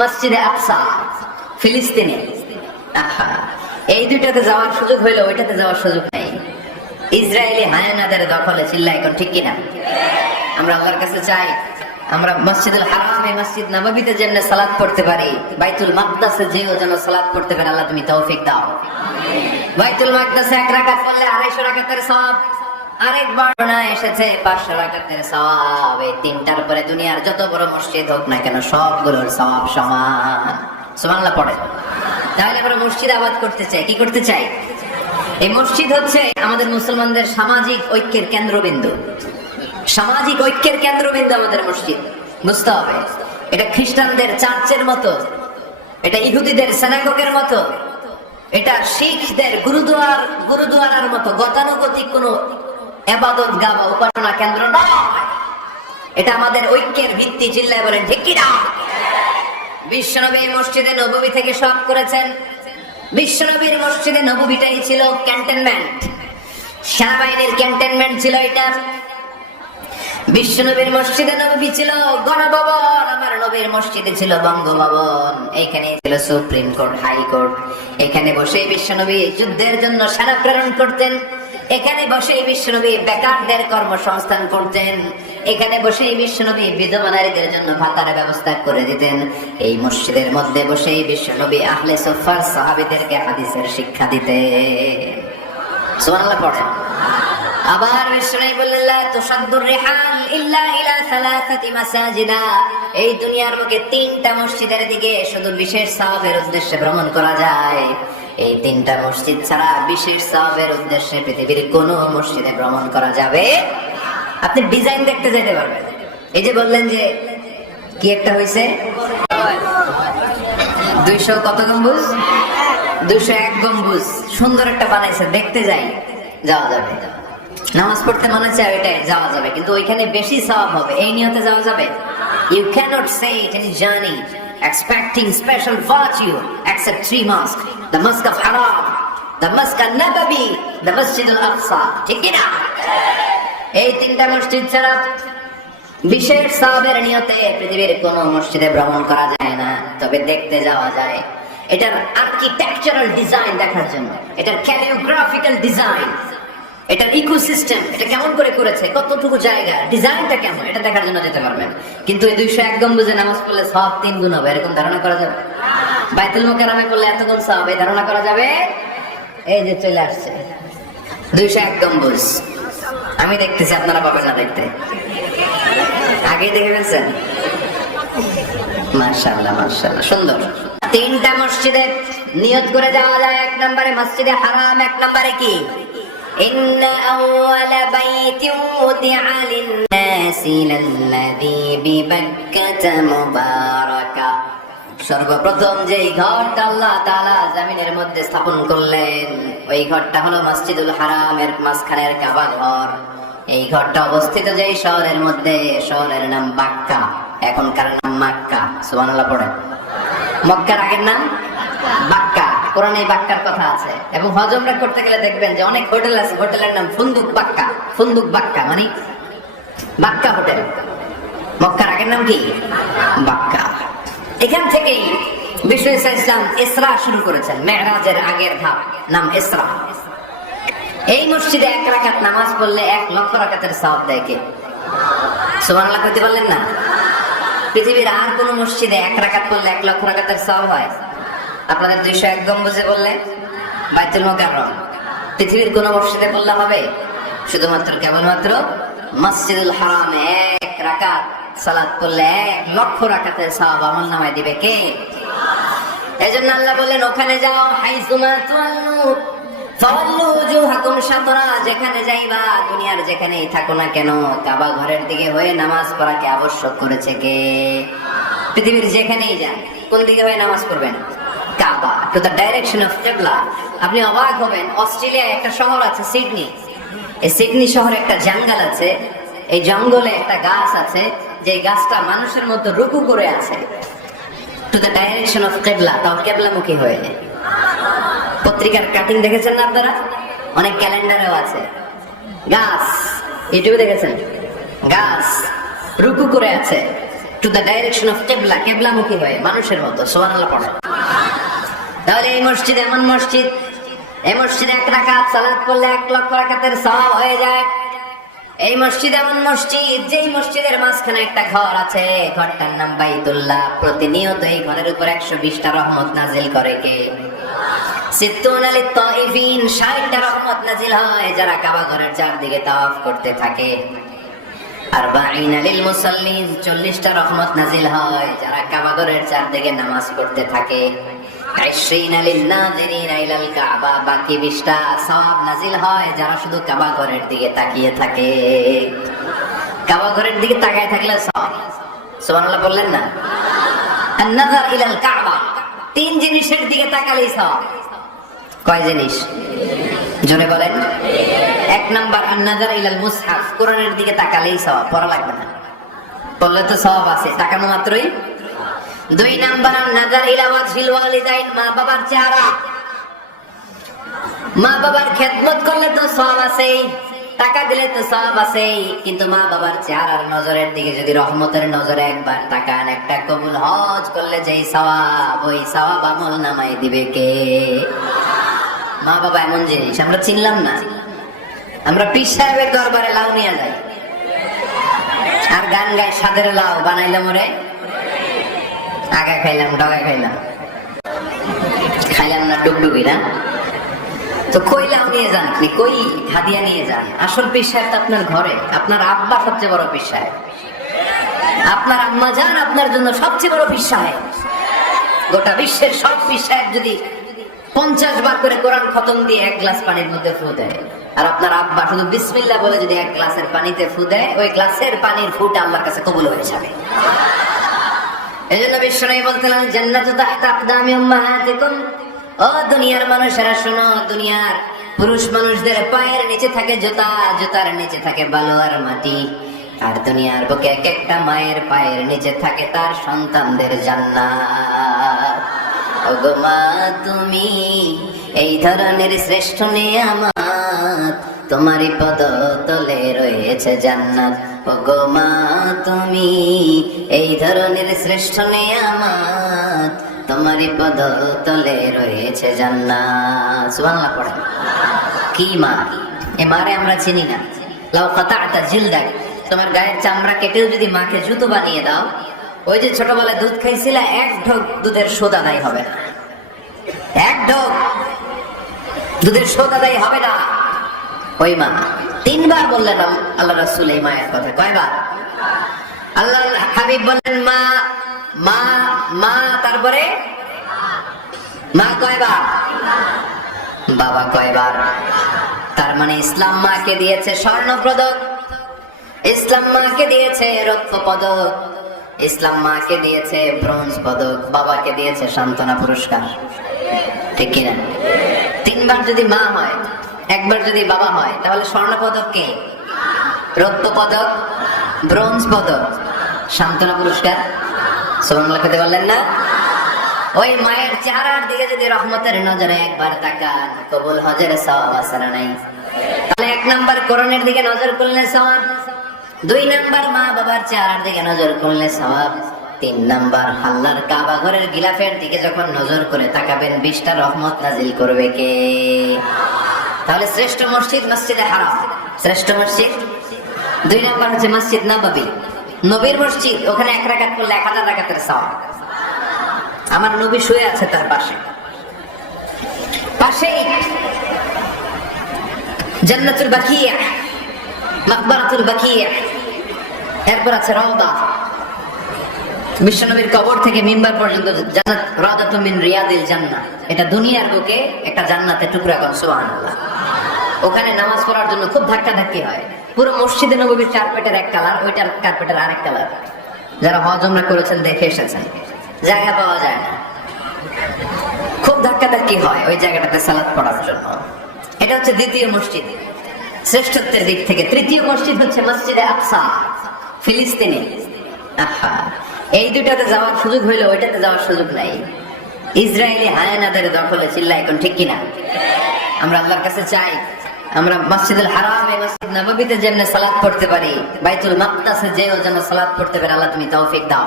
মসজিদে আকসা ফিলিস্তিনে। এই দুইটাতে যাওয়ার সুযোগ হইলো, ওইটাতে যাওয়ার সুযোগ নেই। ইসরায়েলি হায়ানাদের দখলে। চিল্লা এখন ঠিক কিনা? আমরা আল্লাহর কাছে চাই আমরা মসজিদুল হারামে, মসজিদ নববীতে যেন সালাত পড়তে পারি, বাইতুল মাকদাসে যেও যেন সালাত পড়তে পারি। আল্লাহ তুমি তৌফিক দাও। বাইতুল মাকদাসে এক রাকাত পড়লে 250 রাকাতের সওয়াব, আরেক বর্ণনা এসেছে 500 রাকাতের সওয়াব। এই তিনটার পরে দুনিয়ার যত বড় মসজিদ হোক না কেন সবগুলোর সওয়াব সমান। সুবহানাল্লাহ পড়ে। তাহলে আমরা মসজিদ আবাদ করতে চাই। কি করতে চাই? এই মসজিদ হচ্ছে আমাদের মুসলমানদের সামাজিক ঐক্যের কেন্দ্রবিন্দু। সামাজিক ঐক্যের কেন্দ্রবিন্দু আমাদের মসজিদ। বুঝতে হবে, এটা খ্রিস্টানদের চার্চের মতো, এটা ইহুদিদের সিনাগগের মতো, এটা শিখদের গুরুদুয়ারার মতো গতানুগতিক কোনো ইবাদত গাহ বা উপাসনা কেন্দ্র নয়। এটা আমাদের ঐক্যের ভিত্তি। চিল্লায় বলেন ঠিক কি না? বিশ্বনবী মসজিদে নববী থেকে সব করেছেন। বিশ্বনবীর মসজিদে নববীটাই ছিল ক্যান্টনমেন্ট, সেনাবাহিনীর ক্যান্টনমেন্ট ছিল এটা। বিশ্বনবীর মসজিদে নববী ছিল গণভবন, আমার নবীর মসজিদে ছিল বঙ্গভবন। এইখানে ছিল সুপ্রিম কোর্ট, হাইকোর্ট। এখানে বসে বিশ্বনবী যুদ্ধের জন্য সেনা প্রেরণ করতেন। এখানে বসে বিশ্বনবী বেকারদের কর্মসংস্থান করতেন। এখানে বসে বিশ্বনবী বিধবা নারীদের জন্য ভাতার ব্যবস্থা করে দিতেন। এই মসজিদের মধ্যে বসে বিশ্বনবী আহলে সুফফার সাহাবীদেরকে হাদিসের শিক্ষা দিতেন। সুবহানাল্লাহ পড়েন। আবার বিশ্বনবী বললেন লা তুসাদ্দুর রিহাল ইল্লা ইলা সালাসাতি মাসাজিদা। এই দুনিয়ার বুকে 3টা মসজিদের দিকে শুধু বিশেষ সওয়াবের উদ্দেশ্যে ভ্রমণ করা যায়। এই 3টা মসজিদ ছাড়া বিশেষ সওয়াবের উদ্দেশ্যে পৃথিবীর কোনো মসজিদে ভ্রমণ করা যাবে। আপনি ডিজাইন দেখতে যেতে পারবেন। এই যে বললেন যে কি একটা হইছে 200 কত গম্বুজ, 201 গম্বুজ, সুন্দর একটা বানাইছে, দেখতে যাই, যাওয়া যাবে। নামাজ পড়তে মনে চায় ওইটাই যাওয়া যাবে, কিন্তু ওইখানে বেশি সওয়াব হবে, এই নিয়তে যাওয়া যাবে? You cannot say it in a journey expecting special virtue except 3 mosques, the Mosque of Haram, the Mosque al-Nabawi, the Masjid al-Aqsa। ঠিক কি না? এই 3টা মসজিদ ছাড়া বিশেষ সওয়াবের নিয়তে পৃথিবীর কোন মসজিদে ভ্রমণ করা যায় না, তবে দেখতে যাওয়া যায়। এটার আর্কিটেকচারাল ডিজাইন দেখার জন্য, এটার ক্যালিওগ্রাফিক্যাল ডিজাইন, এটার ইকোসিস্টেম, এটা কেমন করে করেছে, কতটুকু জায়গা, ডিজাইনটা কেমন, এটা দেখার জন্য যেতে পারবেন। কিন্তু এই 201 গম্বুজে নামাজ পড়লে সওয়াব 3 গুণ হবে, এরকম ধারণা করা যাবে? বাইতুল মুকাররমে পড়লে এত গুণ সওয়াব, এই ধারণা করা যাবে? এই যে চলে আসছে 201 গম্বুজ। আমি দেখতেছি, আপনারা পাবেন না দেখতে। আগেই দেখে ফেলছেন? মাশাআল্লাহ মাশাআল্লাহ, সুন্দর। 3টা মসজিদে নিয়ত করে যাওয়া যায়। 1 নম্বরে মসজিদে হারাম, 1 নম্বরে কি? إن أول بيت وضع للناس للذي ببكة مباركة। সর্বপ্রথম যে ঘরটা আল্লাহ তাআলা জমিনের মধ্যে স্থাপন করলেন, ওই ঘরটা হলো মসজিদুল হারামের মাঝখানের কাবা ঘর। এই ঘরটা অবস্থিত যে শহরের মধ্যে, শহরের নাম বাক্কা, এখনকার নাম মক্কা। সুবহানাল্লাহ পড়েন। মক্কার আগের নাম বাক্কা। কোরআনে বাক্কার কথা আছে। এবং হজ উমরা করতে গেলে দেখবেন যে অনেক হোটেল আছে, হোটেলের নাম ফুন্দুক বাক্কা। ফুন্দুক বাক্কা মানে বাক্কা হোটেল। মক্কার আগের নাম কি? বাক্কা। এখান থেকেই বিশ্ব ইসলাম ইসরা শুরু করেছেন। মেরাজের আগের ধাপ নাম ইসরা। এই মসজিদে 1 রাকাত নামাজ পড়লে 1 লক্ষ রাকাতের সওয়াব দেয় কে? সুবহানাল্লাহ কইতে পারলেন না? পৃথিবীর আর কোন মসজিদে 1 রাকাত পড়লে 1 লক্ষ রাকাতের সওয়াব হয়? আপনাদের 201 গম্বুজে বললে, বাইতুল মুকাররম, পৃথিবীর কোন মসজিদে পড়লে হবে? শুধুমাত্র কেবলমাত্র মসজিদুল হারামে 1 রাকাত সালাত পড়লে 1 লক্ষ রাকাতের সওয়াব আমলনামায় দিবে কে? এজন্য আল্লাহ বলেন ওখানে যাও, হাইসুমা তুআল্লু ফাওয়াল্লু ওজুহাকুম শাতরা। যেখানে যাইবা, দুনিয়ার যেখানেই থাকো না কেন, কাবা ঘরের দিকে হয়ে নামাজ পড়াকে আবশ্যক করেছে কে? পৃথিবীর যেখানেই যান, কোন দিকে হয়ে নামাজ পড়বেন? কাবা, টু দ্য ডাইরেকশন অফ কিবলা। আপনি অবাক হবেন, অস্ট্রেলিয়ায় একটা শহর আছে সিডনি। এই সিডনি শহরে একটা জঙ্গল আছে। এই জঙ্গলে একটা গাছ আছে, যে গাছটা মানুষের মতো রুকু করে আছে, টু দ্য ডাইরেকশন অফ কিবলা, তাও কিবলামুখী হয়ে। পত্রিকার কাটিং দেখেছেন না আপনারা? অনেক ক্যালেন্ডারেও আছে। গাছ, ইউটিউবে দেখেছেন? গাছ রুকু করে আছে। টু দ্য ডাইরেকশন অফ কিবলা, কিবলামুখী হয়ে মানুষের মতো। সুবহানাল্লাহ পড়ে। তাহলে এই মসজিদ এমন মসজিদ, এই মসজিদে 1 রাকাত সালাত পড়লে 1 লক্ষ রাকাতের সওয়াব হয়ে যায়। এই মসজিদ এমন মসজিদ, যেই মসজিদের মাঝখানে একটা ঘর আছে, ঘরটার নাম বাইতুল্লাহ। প্রতিনিয়ত এই ঘরের উপর 120টা রহমত নাজিল করে কে? 60টা রহমত নাজিল হয় যারা কাবা ঘরের চারদিকে তাওয়াফ করতে থাকে। 40টা রহমত নাজিল হয় যারা কাবা ঘরের চারদিকে নামাজ পড়তে থাকে। 20টা বাকি 20টা সওয়াব নাজিল হয় যারা শুধু কাবা ঘরের দিকে তাকিয়ে থাকে। কাবা ঘরের দিকে তাকিয়ে থাকলে সওয়াব। সুবহানাল্লাহ বললেন না? আন-নাযার ইলাল কাবা, 3 জিনিসের দিকে তাকালেই সওয়াব। কয় জিনিস? জোরে বলেন। 1 নাম্বার আন-নাযার ইলাল মুসহাফ, কোরআনের দিকে তাকালেই সওয়াব, পড়া লাগবে না। পড়লে তো সওয়াব আছে, তাকানো মাত্রই। 2 নাম্বার আন-নাযার ইলা ওয়াজহিল ওয়ালিদাইন, মা বাবার চেহারা। মা বাবার খেদমত করলে তো সওয়াব আছে, টাকা দিলে তো সওয়াব আছে, কিন্তু মা বাবার চেহারার নজরের দিকে যদি রহমতের নজরে একবার তাকান, একটা কবুল হজ করলে যেই সওয়াব, ওই সওয়াব আমল নামায় দিবে কে? মা বাবা এমন জিনিস আমরা চিনলাম না। আমরা পীর সাহেবের দরবারে লাউ নিয়ে যাই আর গান গাই, সাদের লাউ বানাইলাম ওরে, আগা খাইলাম, ডগা খাইলাম, খাইলাম না ডুগডুগি না। তো কই লাউ নিয়ে যান আপনি, কই হাদিয়া নিয়ে যান? আসল পীর সাহেব তো আপনার ঘরে। আপনার আব্বা সবচেয়ে বড় পীর সাহেব, আপনার আম্মা জান আপনার জন্য সবচেয়ে বড় পীর সাহেব। গোটা বিশ্বের সব পীর সাহেব যদি 50 বার করে কোরআন খতম দিয়ে 1 গ্লাস পানির মধ্যে ফু দেয়, আর আপনার আব্বা শুধু বিসমিল্লাহ বলে যদি 1 গ্লাসের পানিতে ফু দেয়, ওই গ্লাসের পানির ফুটা আল্লাহর কাছে কবুল হয়ে যাবে। এজন্য বিশ্বনবী বলতেন, জান্নাতু তাহতা আকদামি উম্মাহাতিকুম। ও দুনিয়ার মানুষেরা শোনো, দুনিয়ার পুরুষ মানুষদের পায়ের নিচে থাকে জুতা, জুতার নিচে থাকে বালু আর মাটি, আর দুনিয়ার বুকে এক একটা মায়ের পায়ের নিচে থাকে তার সন্তানদের জান্নাত। ওগো মা তুমি এই ধরনের শ্রেষ্ঠ নিয়ামত, তোমারই পদতলে রয়েছে জান্নাত। ওগো মা তুমি এই ধরনের শ্রেষ্ঠ নিয়ামত, তোমারই পদতলে রয়েছে জান্নাত। সুবহানাল্লাহ পড়ে। কি মা? এ মারে আমরা চিনি না। লাউ কাতা'তা জিলদাক, তোমার গায়ের চামড়া কেটেও যদি মাকে জুতো বানিয়ে দাও, ওই যে ছোটবেলায় দুধ খাইছিলা, 1 ঢোক দুধের শোধ আদায় হবে না। 1 ঢোক দুধের শোধ আদায় হবে না। ওই মা 3 বার বললেন আল্লাহ রাসূল এই মায়ের কথা। কয়বার? আল্লাহ হাবিব বললেন মা মা মা, তারপরে মা কয়বার? বাবা কয়বার? তার মানে ইসলাম মাকে দিয়েছে স্বর্ণ পদক, ইসলাম মাকে দিয়েছে রৌপ্য পদক, ইসলাম মাকে দিয়েছে ব্রোঞ্জ পদক, বাবাকে দিয়েছে সান্ত্বনা পুরস্কার। ঠিক কিনা? 3 বার যদি মা হয়, 1 বার যদি বাবা হয়, তাহলে স্বর্ণ পদক কে? রৌপ্য পদক, ব্রোঞ্জ পদক, সান্ত্বনা পুরস্কার। সুবহানাল্লাহ খেতে বললেন না? ওই মায়ের চেহারার দিকে যদি রহমতের নজরে একবার তাকান, কবুল হজের সওয়াব আছে না নাই? তাহলে 1 নাম্বার কোরআনের দিকে নজর করলে সওয়াব, 2 নাম্বার মা বাবার চেহারার দিকে নজর করলে সওয়াব, 3 নাম্বার আল্লাহর কাবা ঘরের গিলাফের দিকে যখন নজর করে তাকাবেন, 20টা রহমত নাজিল করবে কে? তাহলে শ্রেষ্ঠ মসজিদ মসজিদে হারাম, শ্রেষ্ঠ মসজিদ। 2 নাম্বার হচ্ছে মসজিদ নববী, নবীর মসজিদ। ওখানে 1 রাকাত পড়লে 1000 রাকাতের সওয়াব। আমার নবী শুয়ে আছে তার পাশে, পাশেই জান্নাতুল বাকিয়া, মাকবারাতুল বাকিয়া, এরপর আছে রওদা। বিশ্বনবীর কবর থেকে মিম্বার পর্যন্ত জান্নাত, রাদাতুম মিন রিয়াদিল জান্নাহ। এটা দুনিয়ার বুকে একটা জান্নাতের টুকরা। কোন সুবহানাল্লাহ। ওখানে নামাজ পড়ার জন্য খুব ধাক্কাধাক্কি হয়। পুরো মসজিদে নববীর কার্পেটের 1 কালার, ওইটার কার্পেটের আরেক কালার। যারা হজ উমরা করেছেন দেখে এসেছেন, জায়গা পাওয়া যায় না, খুব ধাক্কাধাক্কি হয় ওই জায়গাটাতে সালাত পড়ার জন্য। এটা হচ্ছে 2য় মসজিদ শ্রেষ্ঠত্বের দিক থেকে। 3য় মসজিদ হচ্ছে মসজিদে আকসা, ফিলিস্তিনে। আহা, এই 2টাতে যাওয়ার সুযোগ হইলো, ওইটাতে যাওয়ার সুযোগ নাই। ইসরায়েলি হায়ানাদের দখলে। চিল্লা এখন ঠিক কিনা? আমরা আল্লাহর কাছে চাই আমরা মসজিদুল হারামে, মসজিদ নববীতে যেমন সালাত পড়তে পারি, বাইতুল মাকদাসে যেও যেন সালাত পড়তে পারে। আল্লাহ তুমি তৌফিক দাও।